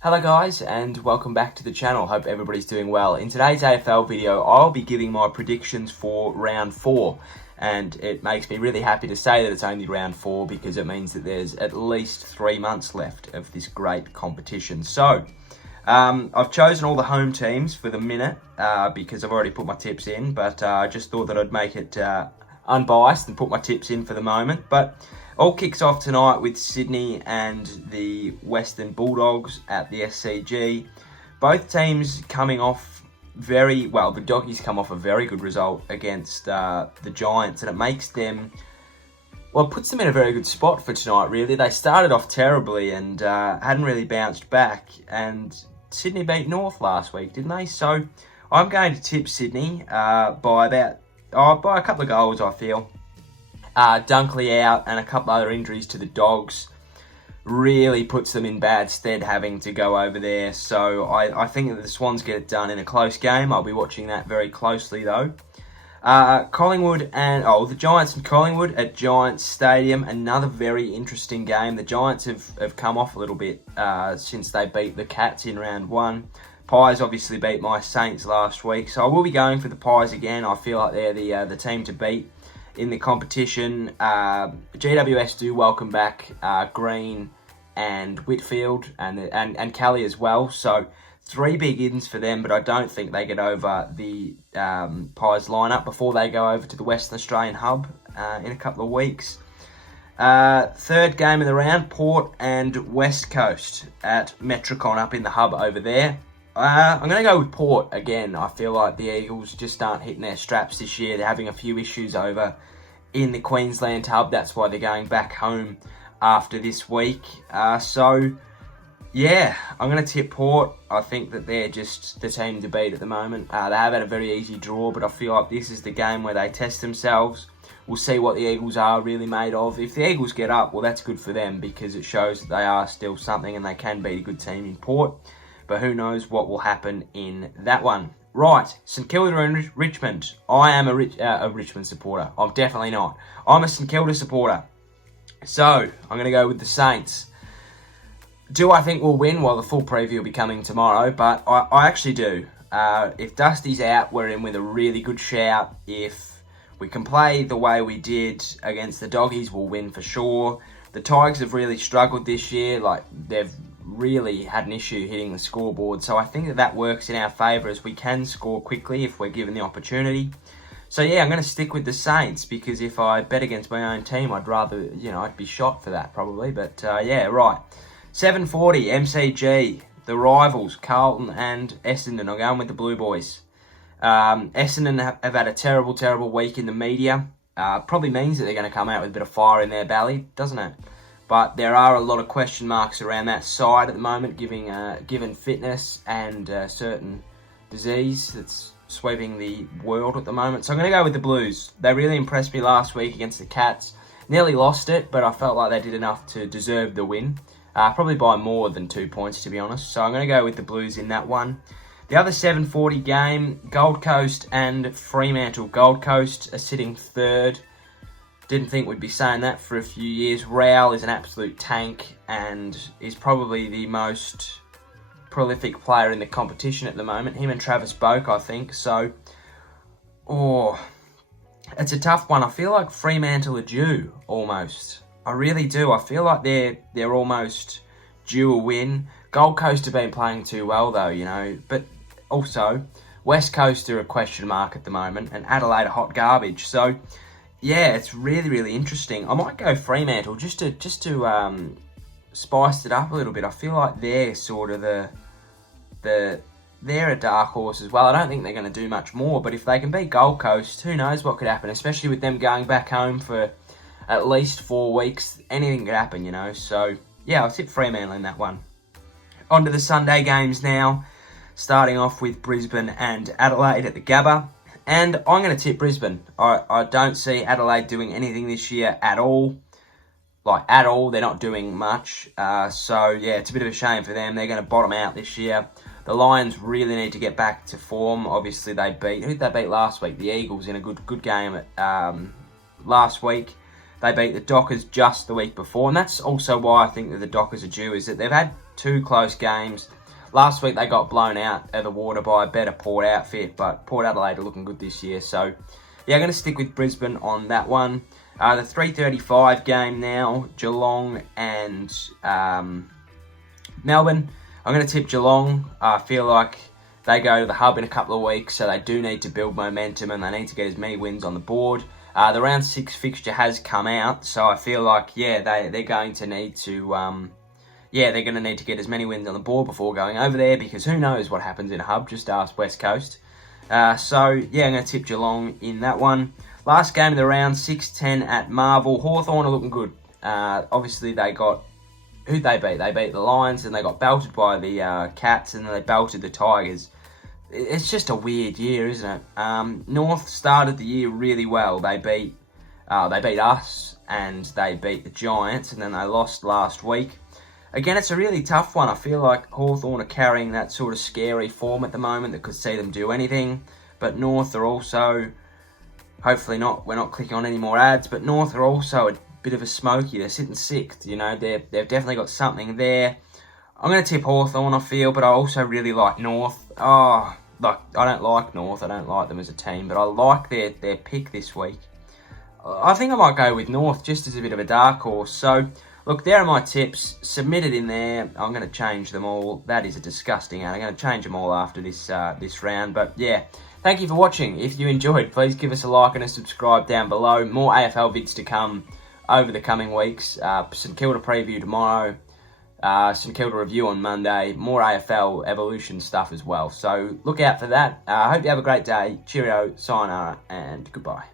Hello guys and welcome back to the channel. Hope everybody's doing well. In today's AFL video I'll be giving my predictions for round 4, and it makes me really happy to say that it's only round 4 because it means that there's at least 3 months left of this great competition. So I've chosen all the home teams for the minute because I've already put my tips in, but I just thought that I'd make it unbiased and put my tips in for the moment. But all kicks off tonight with Sydney and the Western Bulldogs at the SCG. Both teams coming off the Doggies come off a very good result against the Giants, and it makes them, it puts them in a very good spot for tonight, really. They started off terribly and hadn't really bounced back, and Sydney beat North last week, didn't they? So I'm going to tip Sydney by a couple of goals, I feel. Dunkley out and a couple other injuries to the Dogs really puts them in bad stead having to go over there. So I think that the Swans get it done in a close game. I'll be watching that very closely though. The Giants and Collingwood at Giants Stadium. Another very interesting game. The Giants have come off a little bit since they beat the Cats in round 1. Pies obviously beat my Saints last week, so I will be going for the Pies again. I feel like they're the team to beat in the competition. GWS do welcome back Green and Whitfield and Kelly as well. So 3 big ins for them, but I don't think they get over the Pies lineup before they go over to the Western Australian hub in a couple of weeks. Third game of the round, Port and West Coast at Metricon up in the hub over there. I'm going to go with Port again. I feel like the Eagles just aren't hitting their straps this year. They're having a few issues over in the Queensland hub. That's why they're going back home after this week. I'm going to tip Port. I think that they're just the team to beat at the moment. They have had a very easy draw, but I feel like this is the game where they test themselves. We'll see what the Eagles are really made of. If the Eagles get up, well, that's good for them because it shows that they are still something and they can beat a good team in Port. But who knows what will happen in that one. Right, St Kilda and Richmond. I am a Richmond supporter. I'm definitely not. I'm a St Kilda supporter. So, I'm going to go with the Saints. Do I think we'll win? Well, the full preview will be coming tomorrow, but I actually do. If Dusty's out, we're in with a really good shout. If we can play the way we did against the Doggies, we'll win for sure. The Tigers have really struggled this year. They've really had an issue hitting the scoreboard, so I think that works in our favour as we can score quickly if we're given the opportunity. So yeah, I'm going to stick with the Saints because if I bet against my own team, I'd rather, I'd be shot for that probably, but right. 7:40 MCG, the rivals Carlton and Essendon. I'm going with the Blue Boys. Essendon have had a terrible week in the media. Probably means that they're going to come out with a bit of fire in their belly, doesn't it? But there are a lot of question marks around that side at the moment, given fitness and certain disease that's sweeping the world at the moment. So I'm going to go with the Blues. They really impressed me last week against the Cats. Nearly lost it, but I felt like they did enough to deserve the win. Probably by more than 2 points, to be honest. So I'm going to go with the Blues in that one. The other 7:40 game, Gold Coast and Fremantle. Gold Coast are sitting third. Didn't think we'd be saying that for a few years. Rowell is an absolute tank and is probably the most prolific player in the competition at the moment. Him and Travis Boak, I think. So, it's a tough one. I feel like Fremantle are due, almost. I really do. I feel like they're almost due a win. Gold Coast have been playing too well, though, But also, West Coast are a question mark at the moment, and Adelaide are hot garbage. So, yeah, it's really interesting. I might go Fremantle just to spice it up a little bit. I feel like they're sort of they're a dark horse as well. I don't think they're going to do much more, but if they can beat Gold Coast, who knows what could happen, especially with them going back home for at least 4 weeks. Anything could happen, So, yeah, I'll tip Fremantle in that one. On to the Sunday games now, starting off with Brisbane and Adelaide at the Gabba. And I'm going to tip Brisbane. I don't see Adelaide doing anything this year at all. They're not doing much. So, yeah, it's a bit of a shame for them. They're going to bottom out this year. The Lions really need to get back to form. Obviously, who did they beat last week? The Eagles in a good game last week. They beat the Dockers just the week before. And that's also why I think that the Dockers are due, is that they've had 2 close games. Last week they got blown out of the water by a better Port outfit, but Port Adelaide are looking good this year. So, yeah, I'm going to stick with Brisbane on that one. The 3:35 game now, Geelong and Melbourne. I'm going to tip Geelong. I feel like they go to the hub in a couple of weeks, so they do need to build momentum and they need to get as many wins on the board. The round 6 fixture has come out, so I feel like, yeah, they're going to need to, they're going to need to get as many wins on the board before going over there, because who knows what happens in a hub, just ask West Coast. So, yeah, I'm going to tip Geelong in that one. Last game of the round, 6-10 at Marvel. Hawthorn are looking good. Obviously, they got, who'd they beat? They beat the Lions, and they got belted by the Cats, and then they belted the Tigers. It's just a weird year, isn't it? North started the year really well. They beat us, and they beat the Giants, and then they lost last week. Again, it's a really tough one. I feel like Hawthorn are carrying that sort of scary form at the moment that could see them do anything. But North are also, hopefully not, we're not clicking on any more ads, but North are also a bit of a smoky. They're sitting 6th, you know, they've definitely got something there. I'm going to tip Hawthorn, I feel, but I also really like North. I don't like North. I don't like them as a team, but I like their pick this week. I think I might go with North just as a bit of a dark horse. So, look, there are my tips. Submit it in there. I'm going to change them all. That is a disgusting ad. I'm going to change them all after this round. But, yeah, thank you for watching. If you enjoyed, please give us a like and a subscribe down below. More AFL vids to come over the coming weeks. St Kilda preview tomorrow. St Kilda review on Monday, more AFL evolution stuff as well. So look out for that. I hope you have a great day. Cheerio, sayonara, and goodbye.